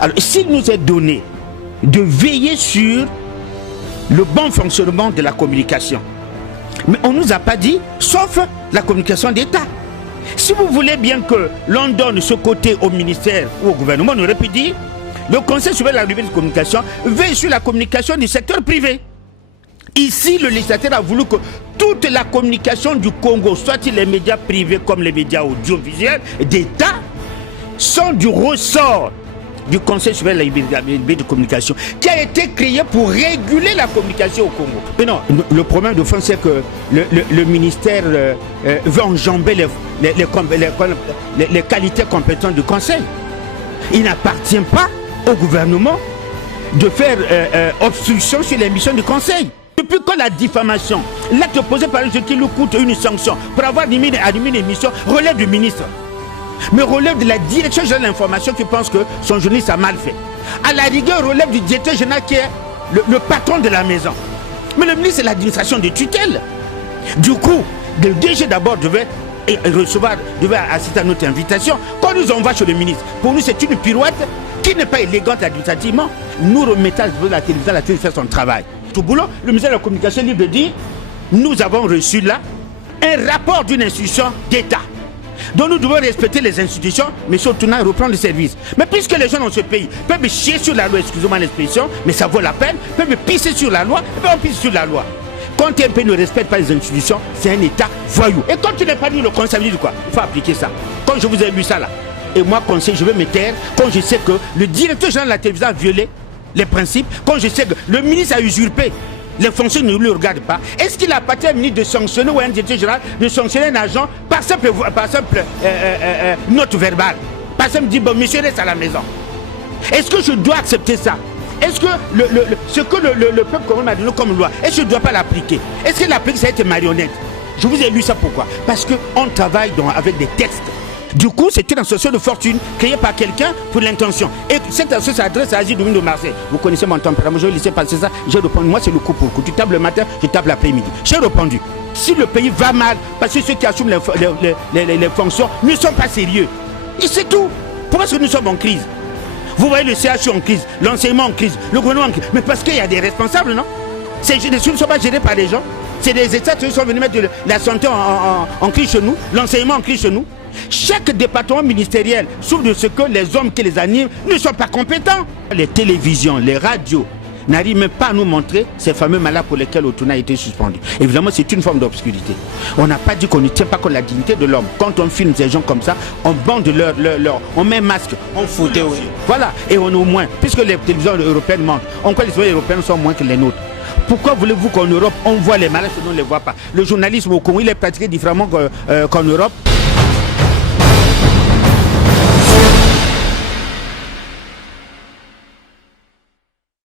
Alors, s'il nous est donné de veiller sur le bon fonctionnement de la communication, mais on ne nous a pas dit, sauf la communication d'État. Si vous voulez bien que l'on donne ce côté au ministère ou au gouvernement, on aurait pu dire, le Conseil supérieur de la liberté de communication veille sur la communication du secteur privé. Ici, le législateur a voulu que toute la communication du Congo, soit les médias privés comme les médias audiovisuels d'État, sont du ressort du Conseil supérieur de la liberté de communication, qui a été créé pour réguler la communication au Congo. Mais non, le problème de fond, c'est que le ministère veut enjamber les qualités compétentes du Conseil. Il n'appartient pas au gouvernement de faire obstruction sur les missions du Conseil. Depuis quand la diffamation, l'acte posé par ce qui lui coûte une sanction pour avoir animé une émission, relève du ministre, mais relève de la direction générale de l'information qui pense que son journaliste a mal fait. À la rigueur, relève du directeur général qui est le patron de la maison. Mais le ministre, c'est l'administration de tutelle. Du coup, le DG d'abord devait assister à notre invitation. Quand nous envoie chez le ministre, pour nous c'est une pirouette qui n'est pas élégante administrativement. Nous remettons la télévision fait son travail. Tout boulot, le ministère de la Communication libre de dire, nous avons reçu là un rapport d'une institution d'État. Donc nous devons respecter les institutions, mais surtout reprendre le service. Mais puisque les gens dans ce pays peuvent chier sur la loi, excusez-moi l'expression, mais ça vaut la peine, peuvent pisser sur la loi, et bien on pisse sur la loi. Quand un pays ne respecte pas les institutions, c'est un État voyou. Et quand tu n'es pas dit le conseil, ça veut dire quoi? Il faut appliquer ça. Quand je vous ai lu ça là, et moi conseil, je vais me taire, quand je sais que le directeur général de la télévision a violé les principes, quand je sais que le ministre a usurpé, les fonctions ne le regardent pas. Est-ce qu'il appartient à un ministre de sanctionner ou à un directeur général de sanctionner un agent par simple note verbale? Par simple dire, bon, monsieur reste à la maison. Est-ce que je dois accepter ça? Est-ce que ce que le peuple congolais m'a donné comme loi, est-ce que je ne dois pas l'appliquer? Est-ce qu'il applique ça a été marionnette? Je vous ai lu ça pourquoi? Parce qu'on travaille avec des textes. Du coup, c'est une association de fortune créée par quelqu'un pour l'intention. Et cette association s'adresse à Asie Doumine de Marseille. Vous connaissez mon tempérament, je vais laisser passer ça. J'ai répondu, moi c'est le coup pour coup. Tu tapes le matin, je tape l'après-midi. J'ai répondu. Si le pays va mal, parce que ceux qui assument les fonctions ne sont pas sérieux. Et c'est tout. Pourquoi est-ce que nous sommes en crise? Vous voyez le CHU en crise, l'enseignement en crise, le gouvernement en crise. Mais parce qu'il y a des responsables, non? Ces gestions ne sont pas gérées par les gens. C'est des États qui sont venus mettre la santé en crise chez nous, l'enseignement en crise chez nous. Chaque département ministériel souffre de ce que les hommes qui les animent ne sont pas compétents. Les télévisions, les radios n'arrivent même pas à nous montrer ces fameux malades pour lesquels Otuna a été suspendu. Évidemment, c'est une forme d'obscurité. On n'a pas dit qu'on ne tient pas compte de la dignité de l'homme. Quand on filme ces gens comme ça, on bande on met un masque, on fout. Voilà, et on est au moins, puisque les télévisions européennes mentent, on croit que les télévisions européennes sont moins que les nôtres. Pourquoi voulez-vous qu'en Europe, on voit les malades, sinon on ne les voit pas? Le journalisme au Congo, il est pratiqué différemment qu'en Europe.